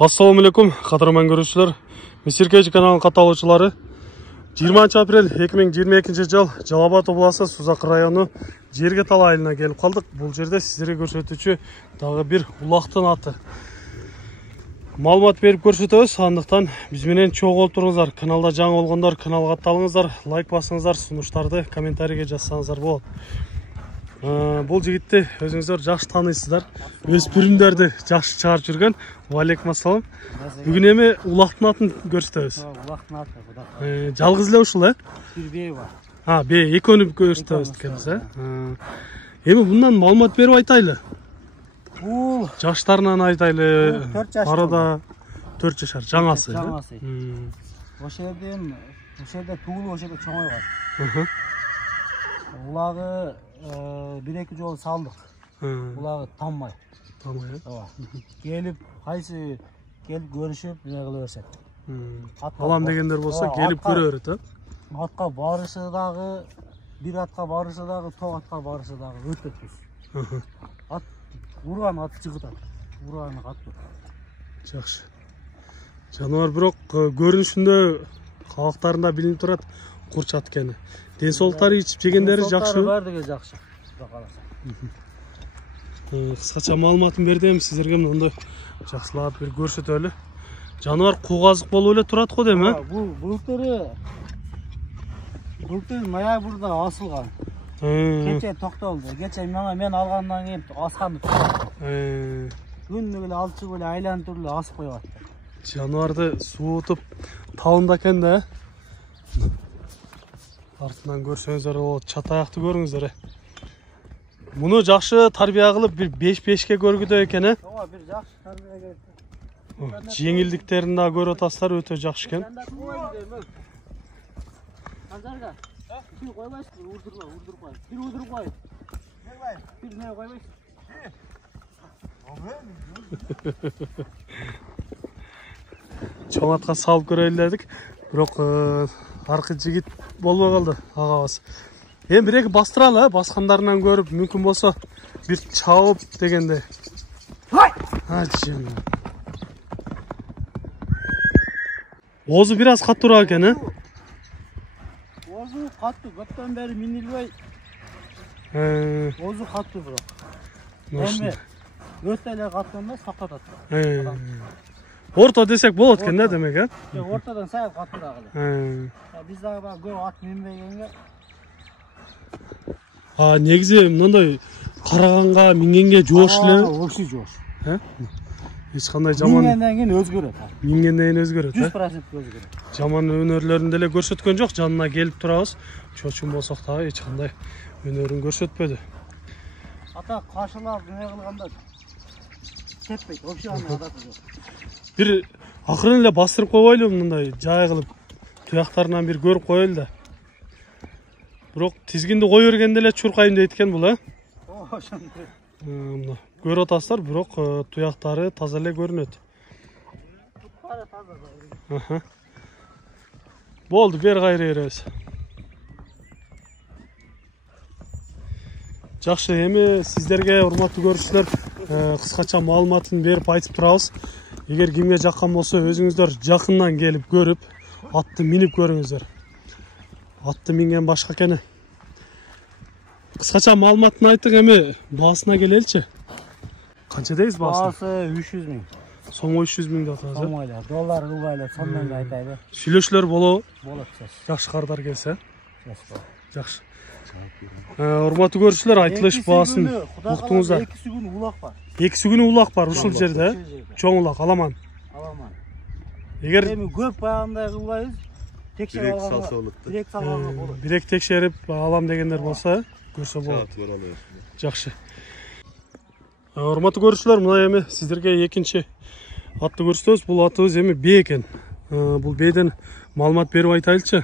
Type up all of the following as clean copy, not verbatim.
Assalamu alaikum, qadrman görüşçüler. Misirkeci kanalının katılımcıları. 20 aprel 2022 жыл Жалал-Абад облысы Сузак району Жергетал айылына келіп қалдық. Бұл жерде сіздерге көрсетуші дағы бір улақтың аты. Малымат беріп көрсетеміз. Андықтан бізменен чоң болып тұрыңыздар. Каналда жаңа болғандар каналға атталыңыздар, лайк басыңыздар, сұныштарды комментарийге жазсаңыздар болады. Бұл жігітті өзіңіздер жақсы танисыздар. Өспірімдерді жақсы шығарып жүрген. Алейкум ассалам. Бүгін еме улақтың атын көрсетеміз. Улақтың аты. Жалғыз ле ушыл, е? Bir bey var. Бей, екені көрсетеміз дегенбіз, е? Еме бұндан малымат беріп айтайлы. Бұл Жаштарынан айтайлы. 4 жаш. Арада 4 жашар, жаңасы. Жаңасы. Осы жерде туылып, осы жерде чоңой бар. Улағы 1-2 жол салдық. Улағы танмай. Келіп, қайсы келіп көрішіп, не қылы өрсет. Алам дегендер болса, келіп көре өрет, Атқа барышыдағы, бір атқа барышыдағы, тоқ атқа барышыдағы өт өткіз. Ат, ұрған ат жығыт ат. Ұрған ат өт. Жақшы. Жануар бірақ көрінішінде қалақтарында білініп тұрады құрчат кені. Денсаулықтары ішіп жегендері жақшы. Бәрдіге жақсы. Қысқаша малыматын бердім сіздерге мұндай жақсылап бір көрсетөлі. Жануар қоғазық болу өлі тұрады қой деме? Бұлтыры ноябрьда асылған. Кече тоқталды. Кече мен алғаннан кейін асқанды тоқталды. Күннігілі алты көлі айлан түрлі асып қойғатты. Жануарды суытып тауында кенді, артынан көрсеңіздер, чатаяқты көріңіздер. Мұны жақшы тарбия қылып, бір 5-5-ке көргіді екен, бір жақшы тарбия керек. Жеңілдіктерін да көрі отастар өте жақшы кен. Қазарға, бір қойбайсыз, бір ұрдырып қой. Bir ұрдырып қой. Bir не қойбайсыз. Чоң атқа салып көрелдедік, бірақ арқы жігіт болмай қалды ағабасы. Бір-екі бастыралы, басқандарынан көріп, мүмкін болса бір чауып дегенде. Озы біраз қатты ұра екен, Озы қатты, көптен бәрі минилбай. Озы қатты бұрақ. Өттәлі қаттығында сақтатады. Орта десек болады екен, не демек, е? Ортадан сәл қатты ұрағылы. Біздағы көп ат менбегенге. Негізі, мұндай қарағанға, мингенге жоғышлы? Өкші жоғыш. Ешқандай жаман... Мингенден кейін өзгерет. Мингенден кейін өзгерет, 100% өзгерет. Жаман өнерлерінде ле көрсеткен жоқ, жанына келіп тұрауыз. Чочын болсақ та, ешқандай өнерін көрсетпеді. Ата қашылап, не қылғанда кетпейді, өкші ғана адаты жоқ. Bir ақырын ле бастырып қойбайлы, мұндай жай қылып, тұяқтарынан бір көріп қойылды. Бірақ тізгінді қой өргенде ле чұрқайым дейткен бұл, Көр отастар, бірақ тұяқтары тазале көрінеді. Болды, бер қайры ерес. Жақшы, еме сіздерге, ұрматты көрішілер, қысқаша малыматын беріп айтып тұрауыз. Егер кемге жаққан болса, өзіңіздер жақыннан келіп көріп, атты миніп көріңіздер. Атты минген башқа кені. Қысқаша малыматын айттық, еме басына келелші. Қанша дейіз басына? Басы 300 мың. Соңғы 300 мың да атыңыз, Соңғайлы, доллар қылбайлы, сонымен де айтайды. Сүйлеушілер болу? Болады сөз. Жақшы қардар келсе? Жақшы. Ұрматы көршілер айтылыш басын ұқтыңыздар. Екісі күні улақ бар. Екісі күні улақ бар, ұшыл жерде? Чоң улақ, аламан? Аламан. Егер... Көп баяғындай қылбайыз, текшеріп алғанға болады. Бірек текшеріп алам дегендер болса, көрсе болады. Жақшы. Ұрматы көршілер, мұна еме сіздерге екінші атты көрсетеміз. Бұл атымыз еме бе екен. Бұл беден малымат беріп айтайлычы.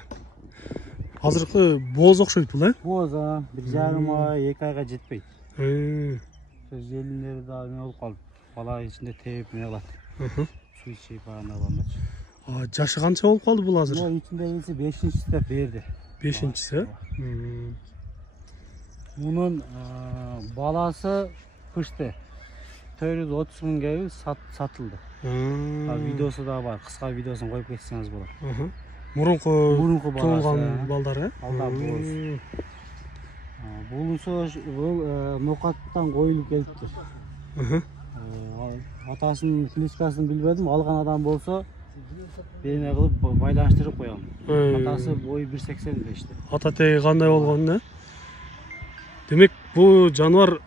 Азырқы боз оқшайды бұл, Боз, бір жарым ай, 2 айға жетпейді. Желіндері да не олып қалды. Бала ішінде тейіп не алады. Су ішейіп ағын алғанда. Жашы қанша олып қалды бұл азыр? Бұл ішінде келсе 5-шісі берді. 5-шісі? Мұның баласы пышты. 430 мыңга сатылды. Видеосу да бар, кыска видеосун коюп кетсеңиз болот. Мурунку туулган балдар, Балдар бул. Бул Нокаттан коюлуп келиптир. Атасынын кличкасын билбедим, алган адам болсо бене кылып байланыштырып коем. Атасы бою 1.85. Ата теги кандай болгон, э? Демек бул жаныбар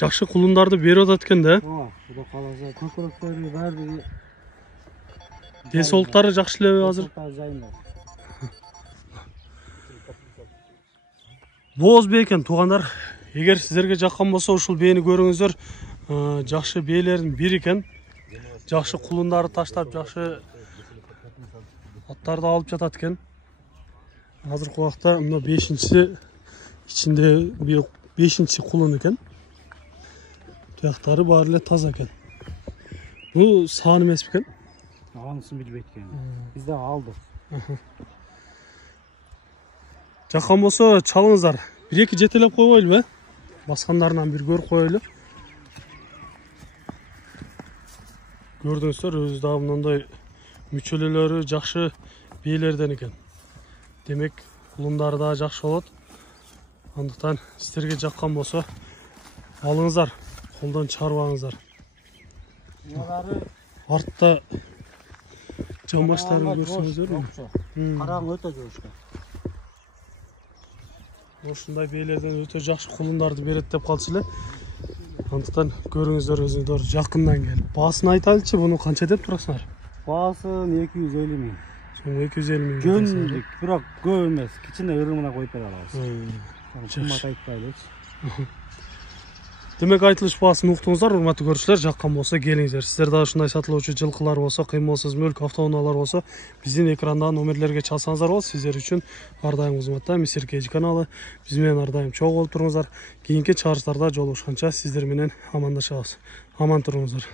жакшы кулундарды берип атат экен да? Кудай кааласа, көкөрөктөрү баары ден соолуктары жакшы элеби азыр? Бооз бээ экен туугандар. Эгер сиздерге жаккан болсо ушул бээни көрүңүздөр. Жакшы бээлердин бири экен. Жакшы кулундарды таштап, жакшы аттарды алып жатат экен. Азыркы убакта мына 5-чи ичинде 5-чи кулун экен. Туяктары баары эле таза экен. Бул саан эмес бекен? Анысын билбейт экен. Биз да алдык. Жаккан болсо чалыңыздар. 1-2 жетелеп койбойлубу, э? Баскандарынан бир көрүп коелу. Көрдүңүздөр, өзү дагы мындай мүчөлөлөрү жакшы бээлерден экен. Демек, кулундары да жакшы болот. Андыктан сиздерге жаккан болсо алыңыздар, колдон чыгарбаңыздар. Артта жамбаштарын көрсөңүздөр. Караң өтө жошко. Ушундай бээлерден өтө жакшы кулундарды берет деп калчу эле. Андыктан көрүңүздөр өзүңүздөр жакындан келип. Баасын айтайлычы, буну канча деп турасыңар? Баасын 250 миң. 250 миң. Жөнлүк, бирок көп эмес. Кичине ырымына коюп бере алабыз. Кымбат айтпайлычы. Демек айтылыш баасын уктуңуздар, урматтуу көрүүчүлөр, жаккан болсо келиңиздер. Сиздер дагы ушундай сатылуучу жылкылар болсо, кыймылсыз мүлк, автоунаалар болсо, биздин экрандагы номерлерге чалсаңыздар болот. Сиздер үчүн ар дайым кызматта Мистер Кейджи каналы. Биз менен ар дайым чогуу болуп туруңуздар. Кийинки чыгарыштарда жолугушканча сиздер менен амандашабыз. Аман туруңуздар.